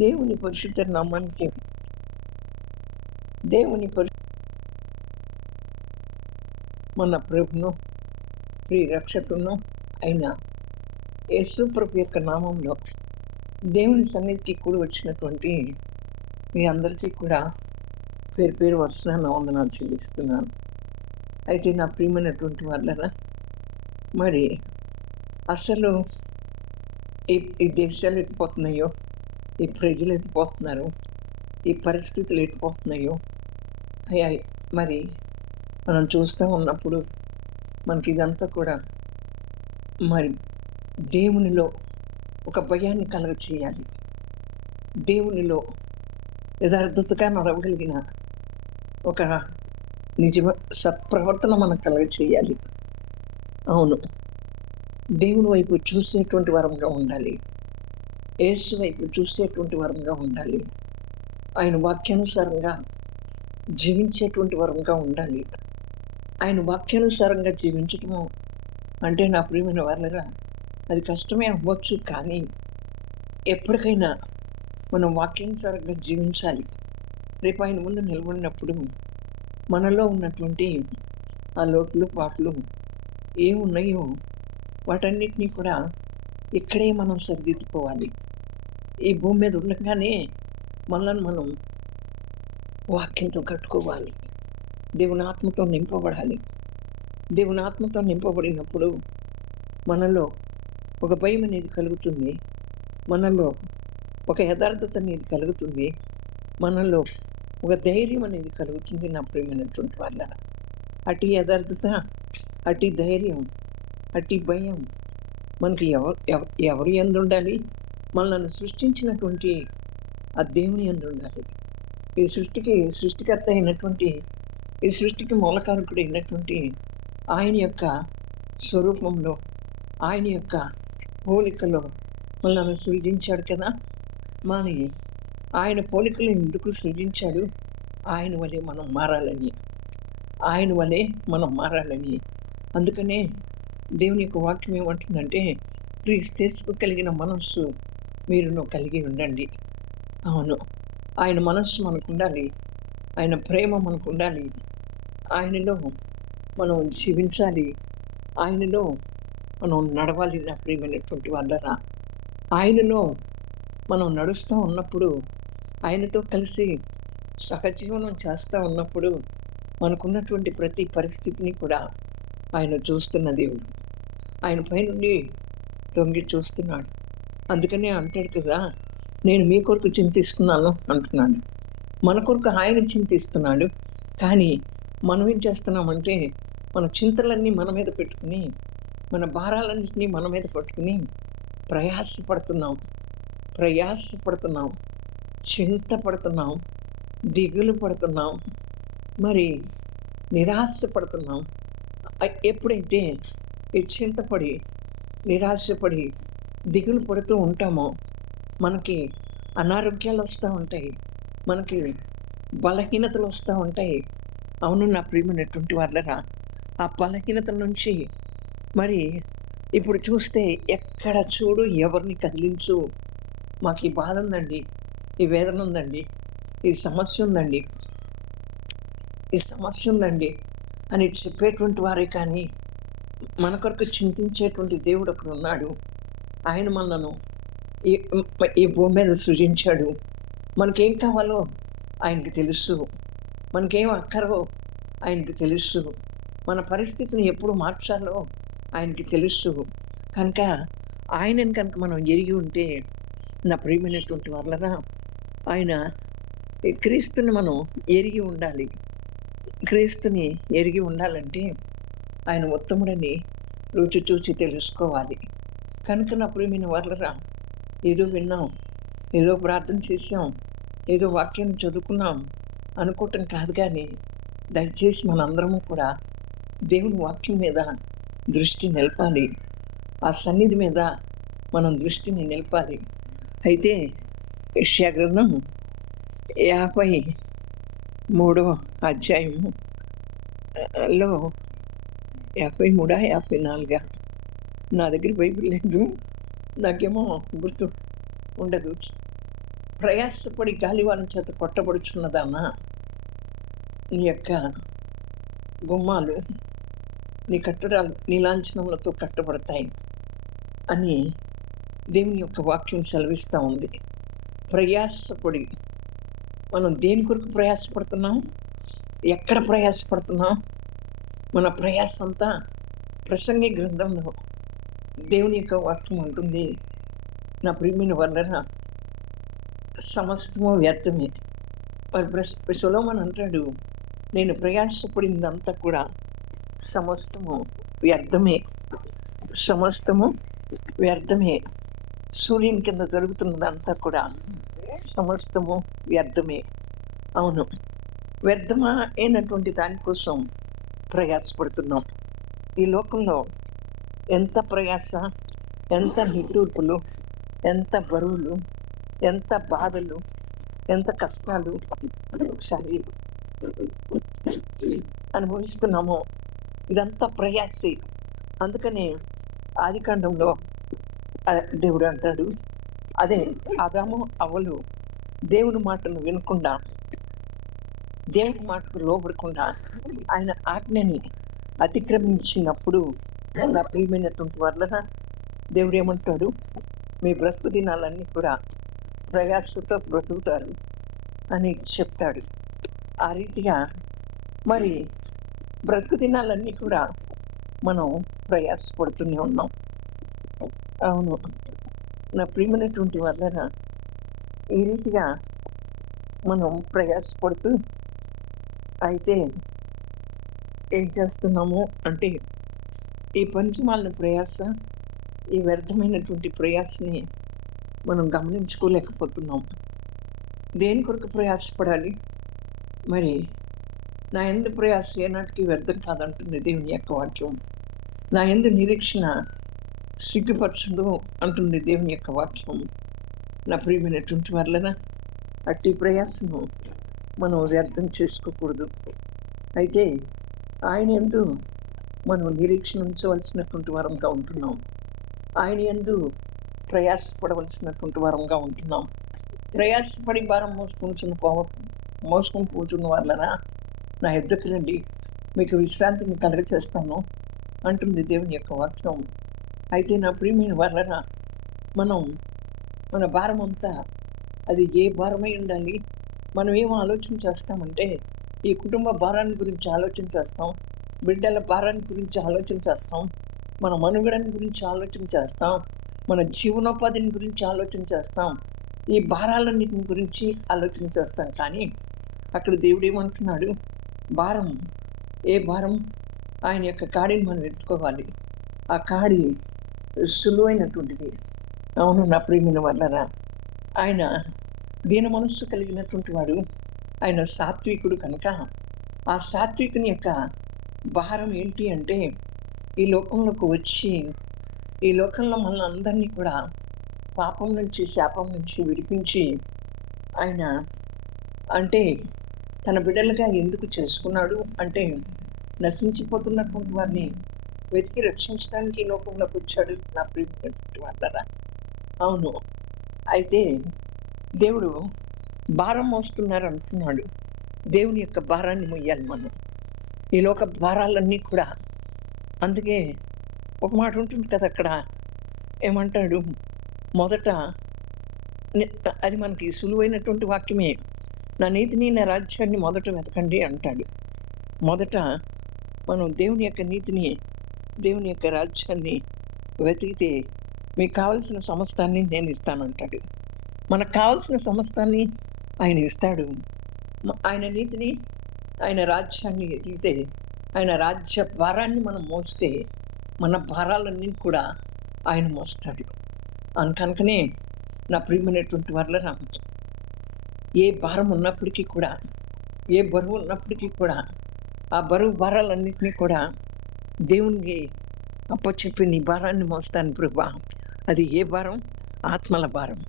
దేవుని పరిశుద్ధ నామానికి దేవుని మన ప్రభును ప్రియ రక్షకును అయిన యేసు ప్రభు యొక్క నామంలో దేవుని సన్నిధికి కూడి వచ్చినటువంటి మీ అందరికీ కూడా పేరు పేరు వరుసన వందనాలు చెల్లిస్తున్నాను. అయితే నా ప్రియమైనటువంటి వాళ్ళరా, మరి అసలు ఈ దేశాలు ఎట్టిపోతున్నాయో, ఈ ప్రజలు ఎట్టిపోతున్నారు, ఈ పరిస్థితులు ఎట్టిపోతున్నాయో మరి మనం చూస్తూ ఉన్నప్పుడు మనకి ఇదంతా కూడా మరి దేవునిలో ఒక భయాన్ని కలగ చేయాలి. దేవునిలో యథార్థతగా నడవగలిగిన ఒక నిజమ సత్ప్రవర్తన మనకు కలగ చేయాలి. అవును, దేవుని వైపు చూసేటువంటి వరంగా ఉండాలి. యేసు వైపు చూసేటువంటి వరంగా ఉండాలి. ఆయన వాక్యానుసారంగా జీవించేటువంటి వరంగా ఉండాలి. ఆయన వాక్యానుసారంగా జీవించటము అంటే నా ప్రియమైన వాళ్ళరా, అది కష్టమే అవ్వచ్చు. కానీ ఎప్పటికైనా మనం వాక్యానుసారంగా జీవించాలి. రేపు ఆయన ముందు నిలబడినప్పుడు మనలో ఉన్నటువంటి ఆ లోటులు పాటలు ఏమున్నాయో వాటన్నిటినీ కూడా ఇక్కడే మనం సరిదిద్దుకోవాలి. ఈ భూమి మీద ఉండగానే మనల్ని మనం వాక్యంతో కట్టుకోవాలి. దేవుని ఆత్మతో నింపబడాలి. దేవుని ఆత్మతో నింపబడినప్పుడు మనలో ఒక భయం అనేది కలుగుతుంది. మనలో ఒక యథార్థత అనేది కలుగుతుంది. మనలో ఒక ధైర్యం అనేది కలుగుతుంది. నా ప్రియమైనటువంటి వాళ్ళ, అటు యథార్థత, అటు ధైర్యం, అటు భయం మనకి ఎవరి యందు ఉండాలి? మనల్ని సృష్టించినటువంటి ఆ దేవుని యందు ఉండాలి. ఈ సృష్టికర్త అయినటువంటి, ఈ సృష్టికి మూలకారకుడు అయినటువంటి ఆయన యొక్క స్వరూపంలో, ఆయన యొక్క పోలికలో మనల్ని సృజించాడు కదా. మరి ఆయన పోలికలు ఎందుకు సృజించాడు? ఆయన వలె మనం మారాలని, ఆయన వలె మనం మారాలని. అందుకనే దేవుని యొక్క వాక్యం ఏమంటుందంటే, క్రీస్తు కలిగిన మనస్సు మీరును కలిగి ఉండండి. అవును, ఆయన మనస్సు మనకు ఉండాలి. ఆయన ప్రేమ మనకు ఉండాలి. ఆయనలో మనం జీవించాలి. ఆయనలో మనం నడవాలి. నా ప్రియమైనటువంటి వాళ్ళరా, ఆయనలో మనం నడుస్తూ ఉన్నప్పుడు, ఆయనతో కలిసి సహజీవనం చేస్తూ ఉన్నప్పుడు మనకున్నటువంటి ప్రతి పరిస్థితిని కూడా ఆయన చూస్తున్న దేవుడు. ఆయన పైనుండి తొంగి చూస్తున్నాడు. అందుకనే అంటాడు కదా, నేను మీ కొరకు చింతిస్తున్నాను అంటున్నాడు. మన కొరకు ఆయన చింతిస్తున్నాడు. కానీ మనం ఏం చేస్తున్నామంటే, మన చింతలన్నీ మన మీద పెట్టుకుని, మన భారాలన్నింటినీ మన మీద పట్టుకుని ప్రయాసపడుతున్నాం, చింతపడుతున్నాం, దిగులు పడుతున్నాం, మరి నిరాశపడుతున్నాం. ఎప్పుడైతే ఈ చింతపడి, నిరాశపడి, దిగులు పడుతూ ఉంటామో మనకి అనారోగ్యాలు వస్తూ ఉంటాయి, మనకి బలహీనతలు వస్తూ ఉంటాయి. అవును నా ప్రియమైనటువంటి వాళ్ళరా, ఆ బలహీనత నుంచి మరి ఇప్పుడు చూస్తే ఎక్కడ చూడు ఎవరిని కదిలించు, మాకు ఈ బాధ ఉందండి, ఈ వేదన ఉందండి, ఈ సమస్య ఉందండి అని చెప్పేటువంటి వారే. కానీ మన కొరకు చింతించేటువంటి దేవుడు ఒకడు ఉన్నాడు. ఆయన మనను ఈ భూమి మీద సృజించాడు. మనకేం కావాలో ఆయనకి తెలుసు, మనకేం అక్కరో ఆయనకి తెలుసు, మన పరిస్థితిని ఎప్పుడు మార్చాలో ఆయనకి తెలుసు. కనుక ఆయనని కనుక మనం ఎరిగి ఉంటే, నా ప్రియమైనటువంటి వాళ్ళరా, ఆయన క్రీస్తుని మనం ఎరిగి ఉండాలి. క్రీస్తుని ఎరిగి ఉండాలంటే ఆయన ఉత్తముడని రుచి చూసి తెలుసుకోవాలి. కనుక నా ప్రియమైన వాళ్ళరా, ఏదో విన్నాం, ఏదో ప్రార్థన చేసాం, ఏదో వాక్యాన్ని చదువుకున్నాం అనుకోవటం కాదు. కానీ దయచేసి మనందరము కూడా దేవుని వాక్యం మీద దృష్టి నిలపాలి. ఆ సన్నిధి మీద మనం దృష్టిని నిలపాలి. అయితే యెషయా గ్రంథం 53వ అధ్యాయము లో 53, 54 నా దగ్గర బైబిల్ లేదు, నాకేమో గుర్తు ఉండదు. ప్రయాసపడి గాలివాన చేత కొట్టబడుచున్నదానా, నీ యొక్క గుమ్మాలు, నీ కట్టడాలు నీలాంఛనములతో కట్టబడతాయి అని దేవుని యొక్క వాక్యం సెలవిస్తూ ఉంది. ప్రయాసపడి మనం దేని కొరకు ప్రయాసపడుతున్నాం, ఎక్కడ ప్రయాసపడుతున్నాం? మన ప్రయాస అంతా ప్రసంగి గ్రంథంలో దేవుని యొక్క వాక్యం అంటుంది, నా ప్రియమైన వర్ణన సమస్తము వ్యర్థమే. మరి సొలొమోను అంటాడు, నేను ప్రయాసపడిందంతా కూడా సమస్తము వ్యర్థమే, సమస్తము వ్యర్థమే. సూర్యుని కింద జరుగుతున్నదంతా కూడా సమస్తము వ్యర్థమే. అవును, వ్యర్థమా అయినటువంటి దానికోసం ప్రయాసపడుతున్నాం. ఈ లోకంలో ఎంత ప్రయాస, ఎంత నిట్టూర్పులు, ఎంత బరువులు, ఎంత బాధలు, ఎంత కష్టాలు ఒకసారి అనుభవిస్తున్నామో ఇదంతా ప్రయాసే. అందుకని ఆదికాండంలో దేవుడు అంటాడు, అదే ఆదాము అవ్వలు దేవుని మాటను వినకుండా, దేవుని మాటకు లోబడకుండా ఆయన ఆజ్ఞని అతిక్రమించినప్పుడు, నా ప్రియమైనటువంటి వల్ల దేవుడు ఏమంటాడు, మీ బ్రతుకు దినాలన్నీ కూడా ప్రయాసతో బ్రతుకుతారు అని చెప్తాడు. ఆ రీతిగా మరి బ్రతుకు దినాలన్నీ కూడా మనం ప్రయాసపడుతూనే ఉన్నాం. అవును, నా ప్రియమైనటువంటి వల్ల ఈ రీతిగా మనం ప్రయాసపడుతూ అయితే ఏం చేస్తున్నాము అంటే, ఈ పనికి మాలిన ప్రయాస, ఈ వ్యర్థమైనటువంటి ప్రయాసని మనం గమనించుకోలేకపోతున్నాం. దేని కొరకు ప్రయాసపడాలి? మరి నా యందు ప్రయాస ఏనాటికి వ్యర్థం కాదంటుంది దేవుని యొక్క వాక్యం. నా యందు నిరీక్షణ సిగ్గుపరచుందు అంటుంది దేవుని యొక్క వాక్యం. నా ప్రియమైనటువంటి వలన అట్టి ప్రయాసను మనం వ్యర్థం చేసుకోకూడదు. అయితే ఆయన యందు మనం నిరీక్షణ ఉంచవలసినటువంటి వరంగా ఉంటున్నాం. ఆయన యందు ప్రయాసపడవలసినటువంటి వరంగా ఉంటున్నాం. ప్రయాసపడి భారం మోసుకొని కూర్చున్న వాళ్ళన నా ఎద్దకు రండి, మీకు విశ్రాంతిని కలగచేస్తాను అంటుంది దేవుని యొక్క వాక్యం. అయితే నా ప్రియమైన వలన మనం మన భారం అంతా అది ఏ భారమై ఉండాలి? మనం ఏం ఆలోచన చేస్తామంటే, ఈ కుటుంబ భారాన్ని గురించి ఆలోచన చేస్తాం, బిడ్డల భారాన్ని గురించి ఆలోచన చేస్తాం, మన మనుగడని గురించి ఆలోచన చేస్తాం, మన జీవనోపాధిని గురించి ఆలోచన చేస్తాం, ఈ భారాలన్నిటిని గురించి ఆలోచన చేస్తాం. కానీ అక్కడ దేవుడు ఏమంటున్నాడు, భారం, ఏ భారం? ఆయన యొక్క కాడిని మనం ఎత్తుకోవాలి. ఆ కాడి సులువైనటువంటిది. అవును, నా ప్రియమైన వల్లరా, ఆయన దీన మనస్సు కలిగినటువంటి వాడు, ఆయన సాత్వికుడు కనుక ఆ సాత్వికుని యొక్క భారం ఏంటి అంటే, ఈ లోకంలోకి వచ్చి ఈ లోకంలో మనల్ని అందరినీ కూడా పాపం నుంచి, శాపం నుంచి విడిపించి ఆయన అంటే తన బిడ్డలుగా ఎందుకు చేసుకున్నాడు అంటే, నశించిపోతున్నటువంటి వారిని వెతికి రక్షించడానికి ఈ లోకంలోకి వచ్చాడు. నా ప్రియమైనటువంటి వాళ్ళరా, అవును. అయితే దేవుడు భారం మోస్తున్నారు అంటున్నాడు. దేవుని యొక్క భారాన్ని మొయ్యాలి మనం, ఈ లోక భారాలన్నీ కూడా. అందుకే ఒక మాట ఉంటుంది కదా, అక్కడ ఏమంటాడు, మొదట అది మనకి సులువైనటువంటి వాక్యమే, నా నీతిని నా రాజ్యాన్ని మొదట వెతకండి అంటాడు. మొదట మనం దేవుని యొక్క నీతిని, దేవుని యొక్క రాజ్యాన్ని వెతికితే మీకు కావలసిన సమస్తాన్ని నేను ఇస్తానంటాడు. మనకు కావలసిన సమస్తాన్ని ఆయన ఇస్తాడు. ఆయన నీతిని, ఆయన రాజ్యాన్ని ఎదిగితే, ఆయన రాజ్య భారాన్ని మనం మోస్తే మన భారాలన్నీ కూడా ఆయన మోస్తాడు. కనుకనే నా ప్రియమైనటువంటి వాళ్ళ, ఏ భారం ఉన్నప్పటికీ కూడా, ఏ బరువు ఉన్నప్పటికీ కూడా, ఆ బరువు భారాలన్నింటినీ కూడా దేవునికి అప్పచెప్పి, నీ భారాన్ని మోస్తాను ప్రభువా. అది ఏ భారం? ఆత్మల భారం.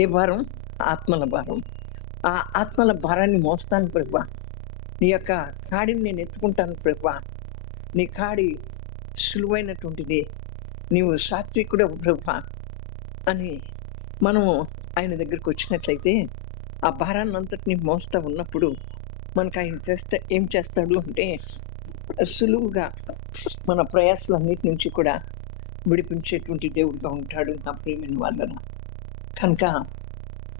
ఏ భారం? ఆత్మల భారం. ఆ ఆత్మల భారాన్ని మోస్తాను ప్రభువా. నీ యొక్క కాడిని నేను ఎత్తుకుంటాను ప్రభువా. నీ కాడి సులువైనటువంటిది, నీవు సాత్వికుడవు ప్రభువా అని మనము ఆయన దగ్గరికి వచ్చినట్లయితే ఆ భారాన్నంతటిని మోస్తా ఉన్నప్పుడు మనకు ఆయన ఏం చేస్తాడు అంటే సులువుగా మన ప్రయాసలన్నిటి నుంచి కూడా విడిపించేటువంటి దేవుడిగా ఉంటాడు నా ప్రియమైన వాళ్ళన. కనుక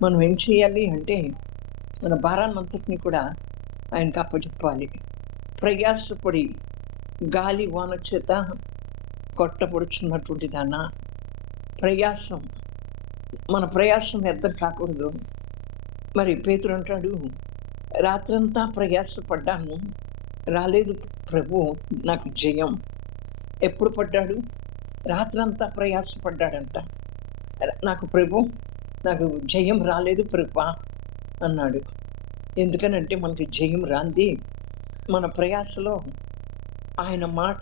మనం ఏం చేయాలి అంటే మన భారాన్నంతటిని కూడా ఆయనకు అప్పచెప్పాలి. ప్రయాసపడి గాలి వాన చేత కొట్టబడుచున్నటువంటి దానా ప్రయాసం, మన ప్రయాసం వ్యర్థం కాకూడదు. మరి పేతురు అంటాడు, రాత్రంతా ప్రయాసపడ్డాను, రాలేదు ప్రభు నాకు జయం. ఎప్పుడు పడ్డాడు? రాత్రంతా ప్రయాసపడ్డాడంట. నాకు ప్రభు నాకు జయం రాలేదు ప్రభా అన్నాడు. ఎందుకనంటే మనకి జయం రాంది మన ప్రయాసలో ఆయన మాట,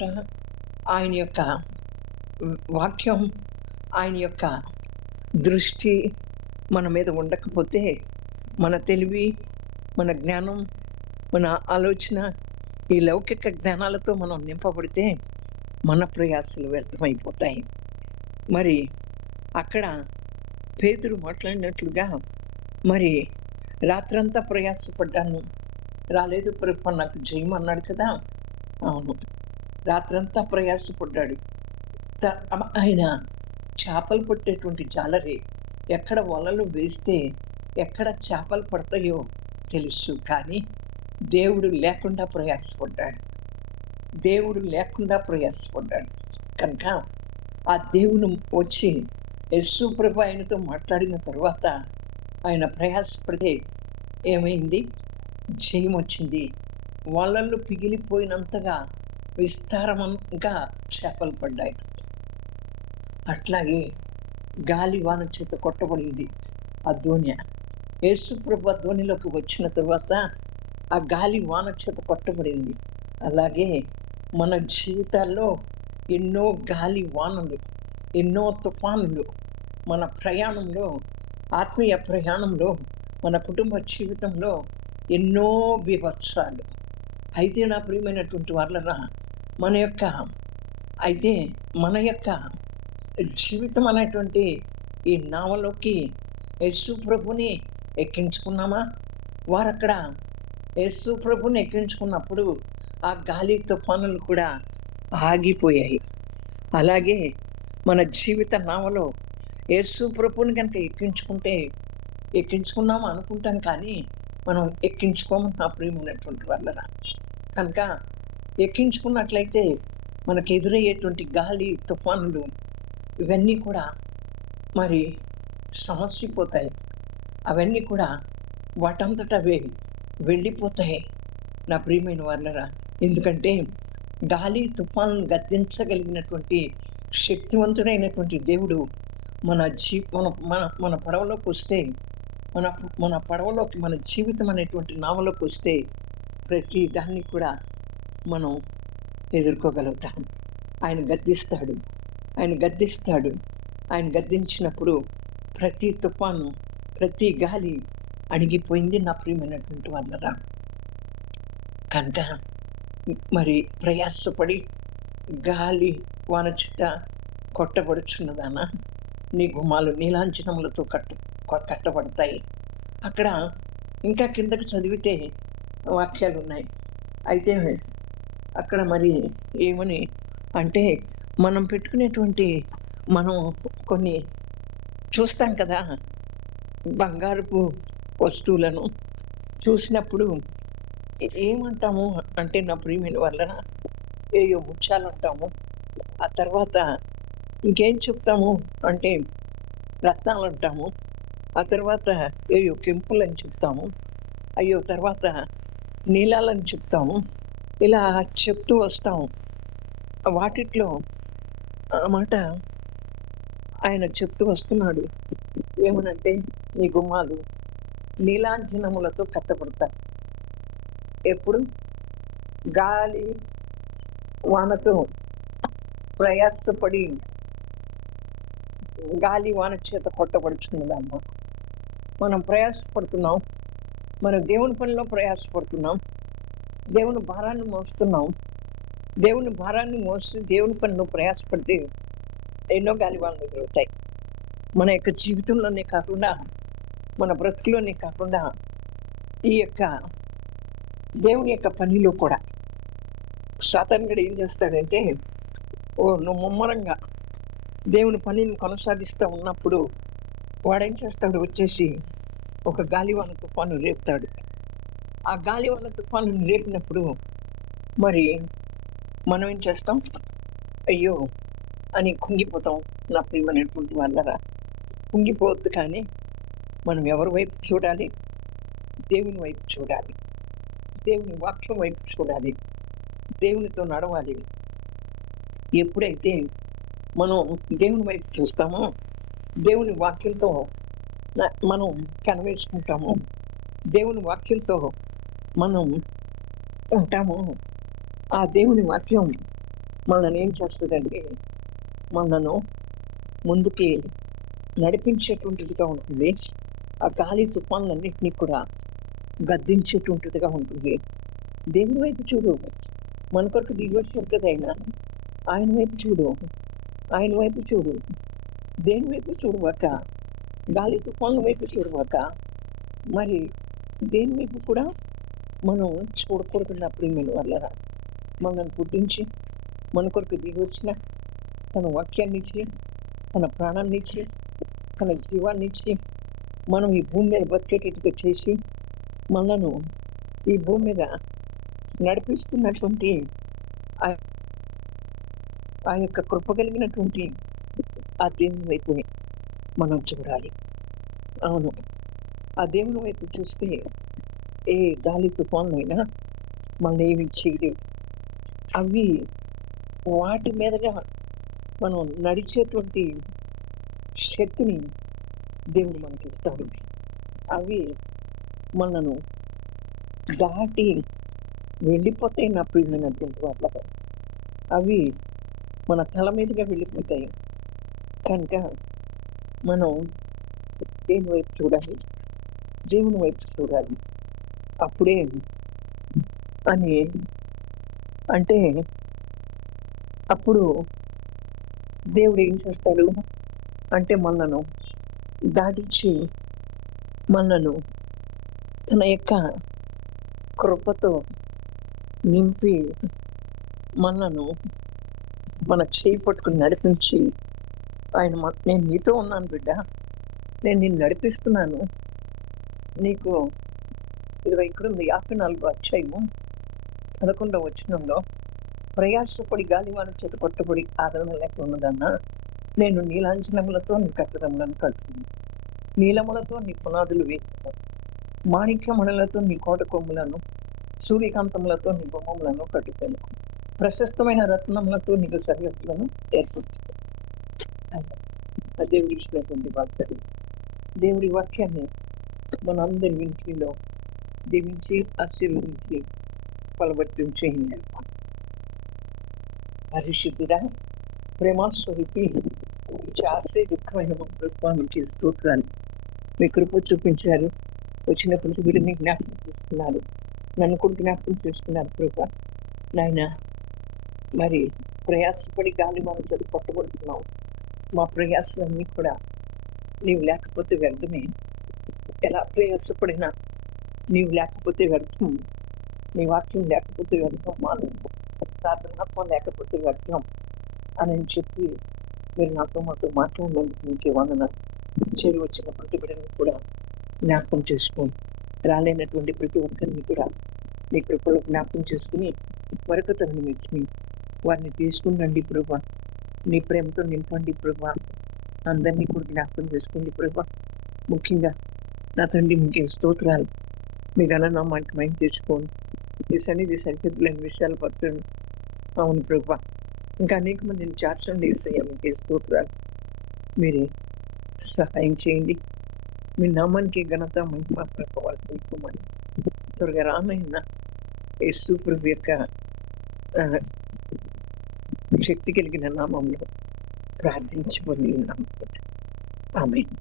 ఆయన యొక్క వాక్యం, ఆయన యొక్క దృష్టి మన మీద ఉండకపోతే, మన తెలివి, మన జ్ఞానం, మన ఆలోచన, ఈ లౌకిక జ్ఞానాలతో మనం నింపబడితే మన ప్రయాసలు వ్యర్థమైపోతాయి. మరి అక్కడ పేతురు మాట్లాడినట్లుగా మరి రాత్రంతా ప్రయాసపడ్డాను, రాలేదు ప్రభు నాకు జయం అన్నాడు కదా. అవును, రాత్రంతా ప్రయాసపడ్డాడు. ఆయన చేపలు పట్టేటువంటి జాలరి, ఎక్కడ వలలు వేస్తే ఎక్కడ చేపలు పడతాయో తెలుసు, కానీ దేవుడు లేకుండా ప్రయాసపడ్డాడు. దేవుడు లేకుండా ప్రయాసపడ్డాడు. కనుక ఆ దేవుడు వచ్చి యేసు ప్రభు ఆయనతో మాట్లాడిన తర్వాత ఆయన ప్రయాసపడితే ఏమైంది? జయం వచ్చింది. వలలు పిగిలిపోయినంతగా విస్తారంగా చేపలు పడ్డాయి. అట్లాగే గాలి వాన చేత కొట్టబడింది ఆ ధోని. యేసు ప్రభు ధోనిలోకి వచ్చిన తర్వాత ఆ గాలి వాన చేత కొట్టబడింది. అలాగే మన జీవితాల్లో ఎన్నో గాలి వానలు, ఎన్నో తుఫానులు మన ప్రయాణంలో, ఆత్మీయ ప్రయాణంలో, మన కుటుంబ జీవితంలో ఎన్నో బీభత్సాలు. అయితే నా ప్రియమైనటువంటి వాళ్ళరా, మన యొక్క జీవితం అనేటువంటి ఈ నావలోకి యేసు ప్రభుని ఎక్కించుకున్నామా? వారక్కడ యేసు ప్రభుని ఎక్కించుకున్నప్పుడు ఆ గాలి తుఫానులు కూడా ఆగిపోయాయి. అలాగే మన జీవిత నావలో యేసు ప్రభుని కనుక ఎక్కించుకున్నాము అనుకుంటాం, కానీ మనం ఎక్కించుకోమని నా ప్రియమైనటువంటి వాళ్ళరా. కనుక ఎక్కించుకున్నట్లయితే మనకు ఎదురయ్యేటువంటి గాలి తుఫానులు ఇవన్నీ కూడా మరి సమసిపోతాయి. అవన్నీ కూడా వాటంతట అవే వెళ్ళిపోతాయి నా ప్రియమైన వాళ్ళరా. ఎందుకంటే గాలి తుఫాను గద్దించగలిగినటువంటి శక్తివంతుడైనటువంటి దేవుడు మన పడవలోకి వస్తే, మన పడవలోకి, మన జీవితం అనేటువంటి నావలోకి వస్తే ప్రతి దాన్ని కూడా మనం ఎదుర్కోగలుగుతాం. ఆయన గద్దిస్తాడు. ఆయన గద్దించినప్పుడు ప్రతి తుఫాను, ప్రతి గాలి అణిగిపోయింది నా ప్రియమైనటువంటి వాళ్ళరా. కనుక మరి ప్రయాసపడి గాలి వాన చేత కొట్టబడుచున్నదానా, నీ గుమ్మాలు నీలాంఛనములతో కట్టబడతాయి. అక్కడ ఇంకా కిందకి చదివితే వాక్యాలు ఉన్నాయి. అయితే అక్కడ మరి ఏమని అంటే, మనం పెట్టుకునేటువంటి, మనం కొన్ని చూస్తాం కదా, బంగారపు వస్తువులను చూసినప్పుడు ఏమంటాము అంటే నా ప్రియమైన వల్ల ఏయో ముత్యాలు అంటాము. ఆ తర్వాత ఇంకేం చెప్తాము అంటే రత్నాలు అంటాము. ఆ తర్వాత ఏయో కెంపులు అని చెప్తాము. అయ్యో తర్వాత నీలాలని చెప్తాము. ఇలా చెప్తూ వస్తాము. వాటిట్లో అన్నమాట ఆయన చెప్తూ వస్తున్నాడు ఏమనంటే, నీ గుమ్మాలు నీలాంజనములతో కట్టబడతాయి. ఎప్పుడు? గాలి వానతో ప్రయాసపడి గాలి వాన చేత కొట్టబడుచున్నదమ్మా. మనం ప్రయాసపడుతున్నాం, మనం దేవుని పనిలో ప్రయాసపడుతున్నాం, దేవుని భారాన్ని మోస్తున్నాం. దేవుని భారాన్ని మోసి దేవుని పనిలో ప్రయాసపడితే ఎన్నో గాలి వానలు ఎదురవుతాయి. మన యొక్క జీవితంలోనే కాకుండా, మన బ్రతుకులోనే కాకుండా, ఈ యొక్క దేవుని యొక్క పనిలో కూడా సాతానుడు ఏం చేస్తాడంటే, నువ్వు ముమ్మరంగా దేవుని పనిని కొనసాగిస్తూ ఉన్నప్పుడు వాడేం చేస్తాడు, వచ్చేసి ఒక గాలివాన తుఫాను రేపుతాడు. ఆ గాలివాన తుఫాను రేపినప్పుడు మరి మనం ఏం చేస్తాం, అయ్యో అని కుంగిపోతాం. నా ప్రియమైనటువంటి వాళ్ళరా, కుంగిపోవద్దు. కానీ మనం ఎవరి వైపు చూడాలి? దేవుని వైపు చూడాలి. దేవుని వాక్యం వైపు చూడాలి. దేవునితో నడవాలి. ఎప్పుడైతే మనం దేవుని వైపు చూస్తామో, దేవుని వాక్యంతో మనం కనవేసుకుంటామో, దేవుని వాక్యంతో మనం ఉంటామో, ఆ దేవుని వాక్యం మనల్ని ఏం చేస్తుందంటే, మనను ముందుకి నడిపించేటువంటిదిగా ఉంటుంది. ఆ గాలి తుఫాన్లన్నింటినీ కూడా గద్దించేటువంటిదిగా ఉంటుంది. దేవుని వైపు చూడు. మన కొరకు దిగొచ్చాడు కదా ఆయన వైపు చూడు. ఆయన వైపు చూడు. దేని వైపు చూడవాక, గాలి తుఫాన్ల వైపు చూడవాక, మరి దేని వైపు కూడా మనం చూడకూడదున్నప్పుడు వల్ల మనల్ని పుట్టించి మన కొరకు దిగొచ్చిన తన వాక్యాన్ని ఇచ్చి, తన ప్రాణాన్ని ఇచ్చి, తన జీవాన్ని ఇచ్చి, మనం ఈ భూమి మీద బతికేటట్టుగా చేసి మనను ఈ భూమి మీద నడిపిస్తున్నటువంటి ఆ యొక్క కృప కలిగినటువంటి ఆ దేవుని వైపు మనం చూడాలి. అవును, ఆ దేవుని వైపు చూస్తే ఏ గాలి తుఫాన్లైనా మనల్ని ఏమి చేయలేవు. అవి వాటి మీదగా మనం నడిచేటువంటి శక్తిని దేవుడు మనకి ఇస్తాడు. అవి మనను దాటి వెళ్ళిపోతాయి. నా ప్రియమైనటువంటి వాళ్ళ, అవి మన తల మీదుగా వెళ్ళిపోతాయి. కనుక మనం దేని వైపు చూడాలి? దేవుని వైపు చూడాలి. అప్పుడే అని అంటే అప్పుడు దేవుడు ఏం చేస్తాడు అంటే, మనను దాటించి మనను తన యొక్క కృపతో నింపి మనను మన చేయి పట్టుకుని నడిపించి, నేను నీతో ఉన్నాను బిడ్డ, నేను నిన్ను నడిపిస్తున్నాను. నీకు ఇదిగో ఇక్కడుంది 54వ అధ్యాయము 11వ వచనంలో, ప్రయాసపడి గాలివాన చేత కొట్టబడి ఆదరణ లేక ఉన్నదన్నా, నేను నీలాంఛనములతో నీ కట్టడములను కట్టుకుని, నీలములతో నీ పునాదులు వేస్తున్నాను, మాణిక్యమణులతో నీ కోట కొమ్ములను, సూర్యకాంతములతో నీ బొమ్మలను కట్టుతాను, ప్రశస్తమైన రత్నములతో నీకు సరిహద్దులను ఏర్పరుస్తాను. దేవుడి ఇచ్చినటువంటి వాక్యాలు, దేవుడి వాక్యాన్ని మనందరి వినికిడిలో దీవించి ఆశీర్వదించి ఫలభర్త్యం చేయండి. పరిశుద్ధుడా, ప్రేమాస్వరూపి, ఆశ్చర్యకరమైన ప్రభుత్వానికి స్తోత్రాలు. మీ కృప చూపించారు. వచ్చిన ప్రతి వీడిని జ్ఞాపకం చేస్తున్నారు. నన్ను కూడా జ్ఞాపకం చేస్తున్నారు ప్రభా. నాయన, మరి ప్రయాసపడి గాలి మనం చదువు పట్టబడుతున్నాం. మా ప్రయాసాలన్నీ కూడా నీవు లేకపోతే వ్యర్థమే. ఎలా ప్రయాసపడినా నీవు లేకపోతే వ్యర్థం. నీ వాక్యం లేకపోతే వ్యర్థం. ప్రార్థనాత్మ లేకపోతే వ్యర్థం అని చెప్పి మీరు మాతో మాట్లాడినందుకు మీకే వందనాలు. చేరి వచ్చిన ప్రతి బిడ్డను కూడా జ్ఞాపకం చేసుకోండి. రాలేనటువంటి ప్రతి ఒక్కరిని కూడా మీ కృపలో జ్ఞాపకం చేసుకుని మరొక తరుణం ఇచ్చి వారిని తీసుకుని రండి ప్రభా. నీ ప్రేమతో నింపండి ప్రభా. అందరినీ కూడా జ్ఞాపకం చేసుకోండి ప్రభా. ముఖ్యంగా నా తండ్రి మీకే స్తోత్రాలు. మీ ఘననామానికి మైం తెచ్చుకోండి. ఈ సన్నిధి సరిహద్దులేని విషయాలు పడుతుంది. అవును ప్రభా, ఇంకా అనేక మందిని చేర్చండి. ఏసయ్యా మీకే స్తోత్రాలు. మీరే సహాయం చేయండి. మీ నామానికి ఘనత మహిమ ప్రభావాలు తెలుసుకోమని త్వరగా రానైనా యేసు ప్రభు యొక్క శక్తి కలిగిన నామంలో ప్రార్థించబడి ఉన్నాము. ఆమేన్.